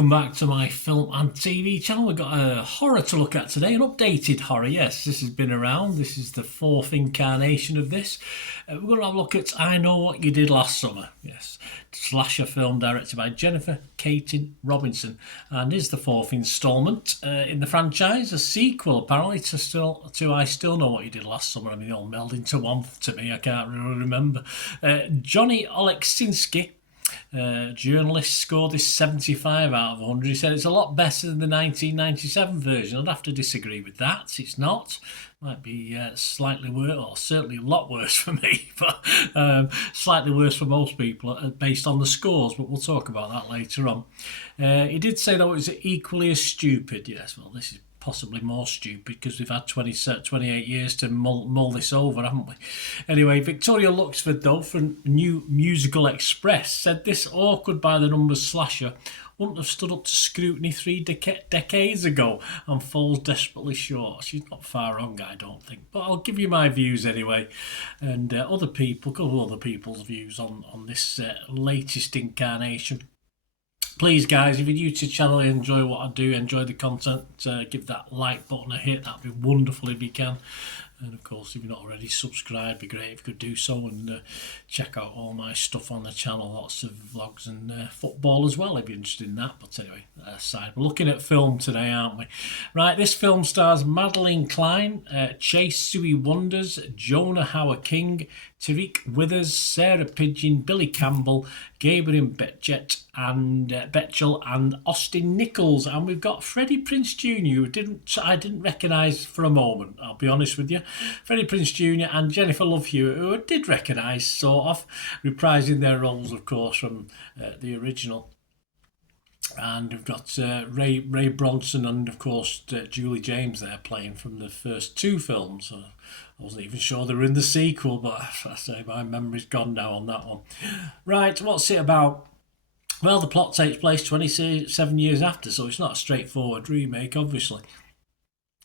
welcome back to my film and TV channel. We've got a horror to look at today, an updated horror. Yes, this has been around. This is the fourth incarnation of this. We're going to have a look at I Know What You Did Last Summer. Yes, slasher film directed by Jennifer Katin Robinson, and is the fourth instalment in the franchise, a sequel apparently to I Still Know What You Did Last Summer. I mean, they all meld into one to me. I can't really remember. Johnny Oleksinsky, journalist, scored this 75 out of 100. He said it's a lot better than the 1997 version. I'd have to disagree with that. It's not. Might be slightly worse, or certainly a lot worse for me, but slightly worse for most people based on the scores, but we'll talk about that later on. He did say, though, it was equally as stupid. Yes, well, this is possibly more stupid because we've had 28 years to mull this over, haven't we? Anyway, Victoria Luxford, though, from New Musical Express, said this awkward by the numbers slasher wouldn't have stood up to scrutiny 3 decades ago and falls desperately short. She's not far wrong, I don't think, but I'll give you my views anyway, and a couple of other people's views on this latest incarnation. Please, guys, if you're new to the channel, enjoy what I do, enjoy the content, give that like button a hit. That'd be wonderful if you can. And of course, if you're not already subscribed, it'd be great if you could do so, and check out all my stuff on the channel. Lots of vlogs and football as well, if you're interested in that. But anyway, aside, we're looking at film today, aren't we? Right, this film stars Madeline Klein, Chase Suey Wonders, Jonah Hauer King, Tariq Withers, Sarah Pidgeon, Billy Campbell, Gabriel Betchell, and Austin Nichols. And we've got Freddie Prinze Jr., who I didn't recognise for a moment, I'll be honest with you. Freddie Prinze Jr. and Jennifer Love Hewitt, who I did recognise, sort of, reprising their roles, of course, from the original. And we've got Ray Bronson and, of course, Julie James there playing from the first two films. I wasn't even sure they were in the sequel, but I say my memory's gone now on that one. Right, what's it about? Well, the plot takes place 27 years after, so it's not a straightforward remake, obviously.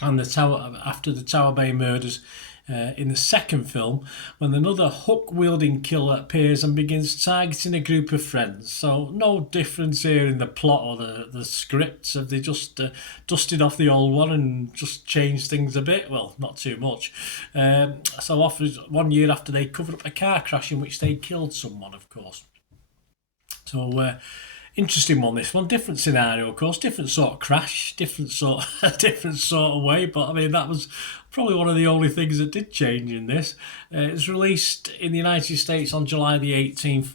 And after the Tower Bay murders in the second film, when another hook-wielding killer appears and begins targeting a group of friends. So no difference here in the plot or the scripts. Have they just dusted off the old one and just changed things a bit? Well, not too much. So 1 year after they covered up a car crash in which they killed someone, of course. So interesting one, this one. Different scenario, of course, different sort of crash, different sort of way. But I mean, that was probably one of the only things that did change in this. It was released in the United States on July the 18th.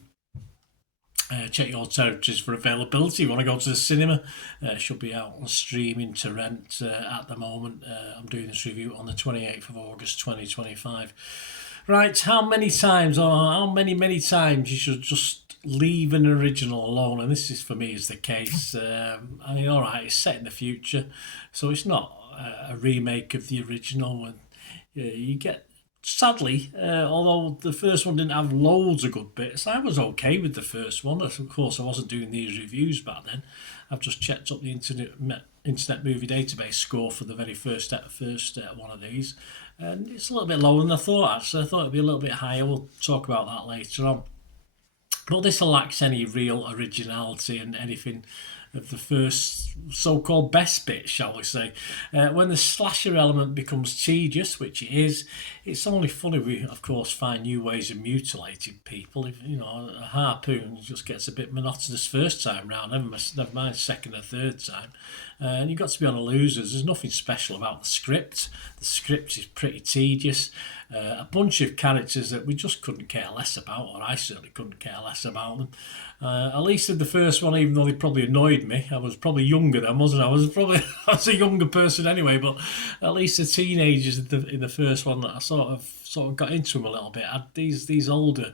Check your territories for availability. If you want to go to the cinema, should be out on streaming to rent at the moment. I'm doing this review on the 28th of August 2025. Right, how many times you should just leave an original alone? And this is, for me, is the case. I mean, all right, it's set in the future, so it's not a remake of the original. And you get, sadly, although the first one didn't have loads of good bits, I was okay with the first one. Of course, I wasn't doing these reviews back then. I've just checked up the Internet Movie Database score for the very first one of these, and it's a little bit lower than I thought, actually. I thought it'd be a little bit higher. We'll talk about that later on. But this lacks any real originality and anything of the first so-called best bit, shall we say. When the slasher element becomes tedious, which it is, it's only funny we, of course, find new ways of mutilating people. If, a harpoon just gets a bit monotonous first time round, never mind second or third time. And you've got to be on a losers. There's nothing special about the script. The script is pretty tedious. A bunch of characters that we just couldn't care less about, or I certainly couldn't care less about them. At least in the first one, even though they probably annoyed me, I was probably younger then, wasn't I? I was a younger person anyway, but at least the teenagers in the first one, I sort of got into them a little bit. I had these older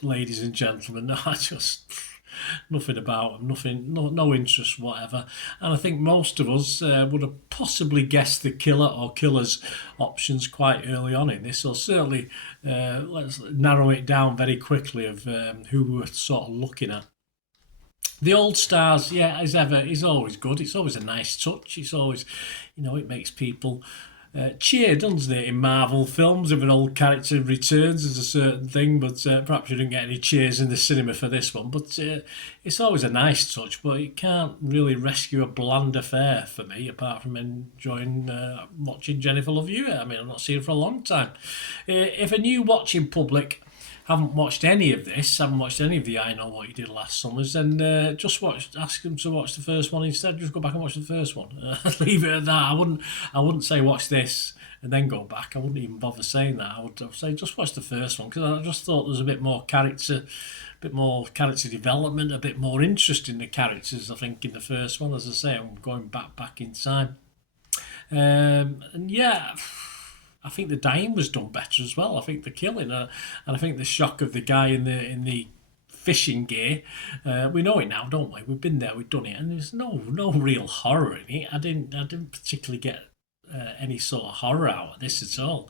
ladies and gentlemen. I just nothing about them, no interest whatever. And I think most of us would have possibly guessed the killer or killers options quite early on in this, or certainly let's narrow it down very quickly of who we were sort of looking at. The old stars, yeah, as ever, is always good. It's always a nice touch. It's always, it makes people cheer, doesn't it, in Marvel films if an old character returns as a certain thing, but perhaps you didn't get any cheers in the cinema for this one. But it's always a nice touch, but it can't really rescue a bland affair for me, apart from enjoying watching Jennifer Love Hewitt. I mean, I've not seen her for a long time. If a new watching public haven't watched any of this, haven't watched any of the I Know What You Did Last Summers, then ask them to watch the first one instead. Just go back and watch the first one. Leave it at that. I wouldn't say watch this and then go back. I wouldn't even bother saying that. I would say just watch the first one, because I just thought there was a bit more character development, a bit more interest in the characters, I think, in the first one. As I say, I'm going back in time. And yeah, I think the dying was done better as well. I think the killing, and I think the shock of the guy in the fishing gear. We know it now, don't we? We've been there, we've done it, and there's no real horror in it. I didn't particularly get any sort of horror out of this at all.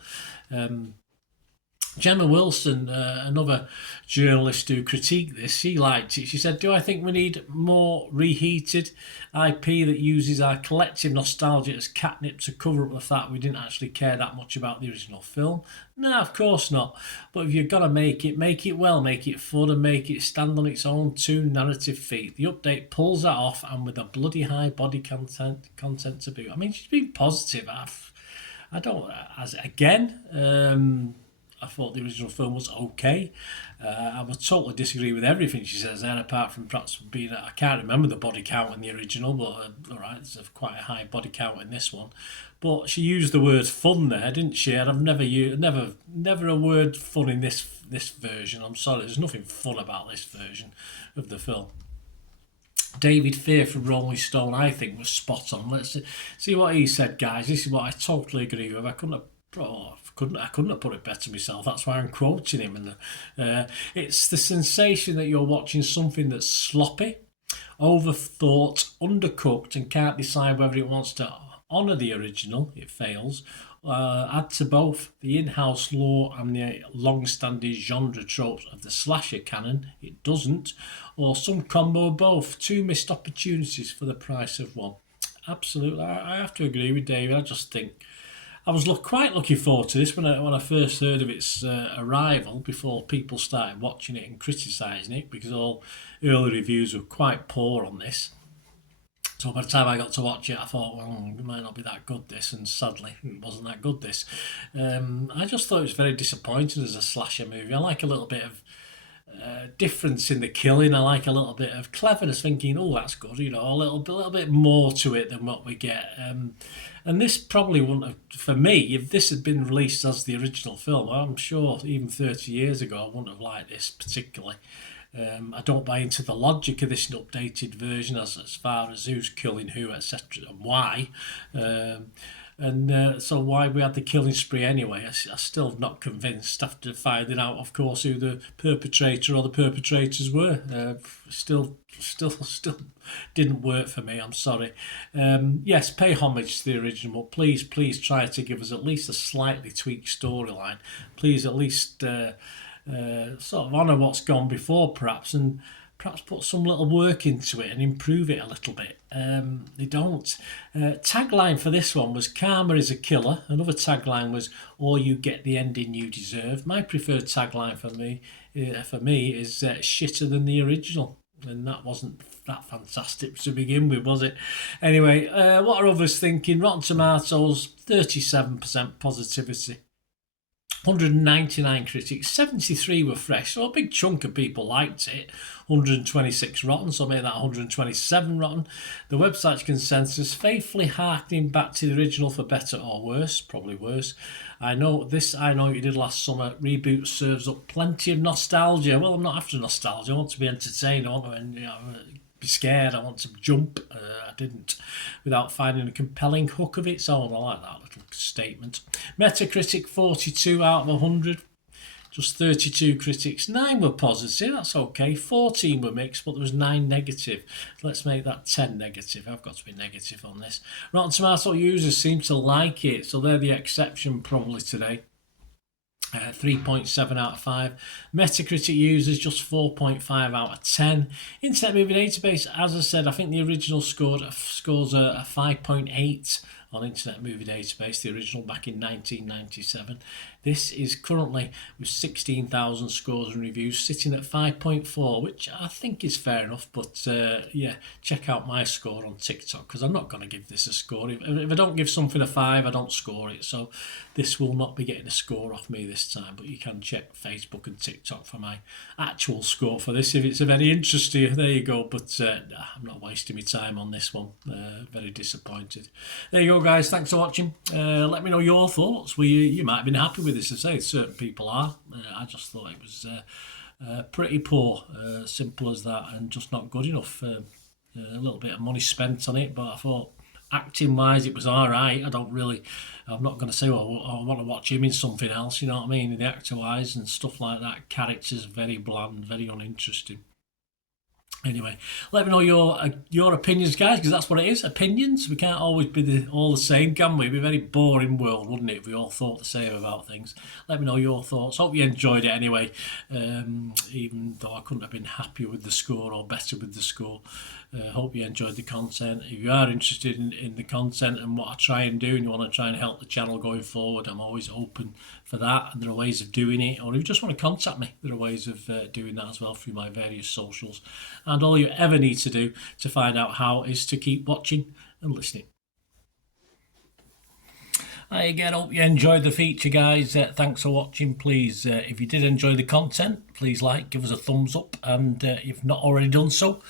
Gemma Wilson, another journalist who critiqued this, she liked it. She said, "Do I think we need more reheated IP that uses our collective nostalgia as catnip to cover up the fact we didn't actually care that much about the original film? No, of course not. But if you're going to make it well, make it fun, and make it stand on its own two narrative feet. The update pulls that off, and with a bloody high body content to boot." I mean, she's been positive. I don't, as again, I thought the original film was okay. I would totally disagree with everything she says there, apart from perhaps being, I can't remember the body count in the original, but all right, there's quite a high body count in this one. But she used the word fun there, didn't she? And I've never a word fun in this version. I'm sorry, there's nothing fun about this version of the film. David Fear from Rolling Stone, I think, was spot on. Let's see what he said, guys. This is what I totally agree with. I couldn't have put it better myself. That's why I'm quoting him. And it's the sensation that you're watching something that's sloppy, overthought, undercooked, and can't decide whether it wants to honour the original. It fails. Add to both the in-house lore and the long-standing genre tropes of the slasher canon. It doesn't. Or some combo of both. Two missed opportunities for the price of one. Absolutely, I have to agree with David. I just think I was quite looking forward to this when I first heard of its arrival, before people started watching it and criticising it, because all early reviews were quite poor on this. So by the time I got to watch it, I thought, well, it might not be that good, this, and sadly, it wasn't that good, this. I just thought it was very disappointing as a slasher movie. I like a little bit of difference in the killing. I like a little bit of cleverness, thinking, oh, that's good, a little bit more to it than what we get. And this probably wouldn't have, for me, if this had been released as the original film, I'm sure even 30 years ago I wouldn't have liked this particularly. I don't buy into the logic of this updated version as far as who's killing who, etc., and why. So why we had the killing spree anyway, I still not convinced after finding out, of course, who the perpetrator or the perpetrators were. Still didn't work for me, I'm sorry. Yes, pay homage to the original, but please try to give us at least a slightly tweaked storyline. Please at least sort of honour what's gone before, perhaps, and perhaps put some little work into it and improve it a little bit. They don't. Tagline for this one was "Karma is a killer." Another tagline was "Or you get the ending you deserve." My preferred tagline for me is "Shitter than the original," and that wasn't that fantastic to begin with, was it? Anyway, what are others thinking? Rotten Tomatoes, 37% positivity. 199 critics, 73 were fresh, so a big chunk of people liked it. 126 rotten, so make that 127 rotten. The website's consensus, faithfully harkening back to the original for better or worse, probably worse. I know what you did last summer. Reboot serves up plenty of nostalgia. Well, I'm not after nostalgia. I want to be entertained. I want to be scared. I want to jump. I didn't, without finding a compelling hook of its own. I like that little statement. Metacritic 42 out of 100. Just 32 critics. 9 were positive. That's okay. 14 were mixed, but there was 9 negative. Let's make that 10 negative. I've got to be negative on this. Rotten Tomato users seem to like it, so they're the exception probably today. 3.7 out of 5. Metacritic users just 4.5 out of 10. Internet Movie Database, as I said, I think the original scores a 5.8 on Internet Movie Database, the original back in 1997. This is currently, with 16,000 scores and reviews, sitting at 5.4, which I think is fair enough. But yeah, check out my score on TikTok, because I'm not going to give this a score. If I don't give something a 5, I don't score it. So this will not be getting a score off me this time. But you can check Facebook and TikTok for my actual score for this if it's of any interest to you. There you go. But I'm not wasting my time on this one. Very disappointed. There you go, guys. Thanks for watching. Let me know your thoughts. You might have been happy with this. I say certain people are. I just thought it was pretty poor. Simple as that, and just not good enough. A little bit of money spent on it, but I thought acting wise it was alright. I'm not going to say, well, I want to watch him in something else, you know what I mean, in the actor wise and stuff like that. Characters very bland, very uninteresting. Anyway, let me know your opinions, guys, because that's what it is, opinions. We can't always be all the same, can we? It'd be a very boring world, wouldn't it, if we all thought the same about things. Let me know your thoughts. Hope you enjoyed it anyway, even though I couldn't have been happier with the score or better with the score. Hope you enjoyed the content. If you are interested in the content and what I try and do, and you want to try and help the channel going forward, I'm always open for that, and there are ways of doing it. Or if you just want to contact me, there are ways of doing that as well through my various socials. And all you ever need to do to find out how is to keep watching and listening. Again, hope you enjoyed the feature, guys. Thanks for watching. Please, if you did enjoy the content, please give us a thumbs up, and if not already done so,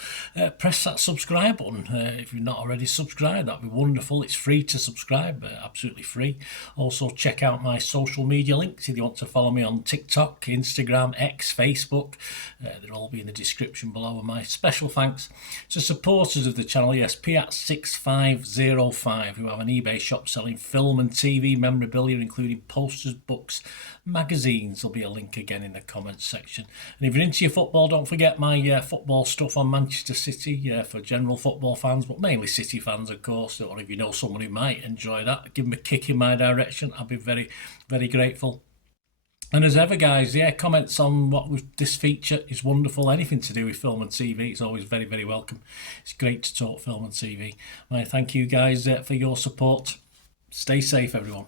press that subscribe button. If you're not already subscribed, that'd be wonderful. It's free to subscribe, absolutely free. Also, check out my social media links if you want to follow me on TikTok, Instagram, X, Facebook. They'll all be in the description below. And my special thanks to supporters of the channel, yes, Piat6505, who have an eBay shop selling film and TV memorabilia, including posters, books, magazines. There'll be a link again in the comments section. And if you're into your football, don't forget my football stuff on Manchester City for general football fans, but mainly City fans, of course. Or if you know someone who might enjoy that, give them a kick in my direction. I'll be very, very grateful. And as ever, guys, comments on this feature is wonderful. Anything to do with film and TV is always very, very welcome. It's great to talk film and TV. I thank you, guys, for your support. Stay safe, everyone.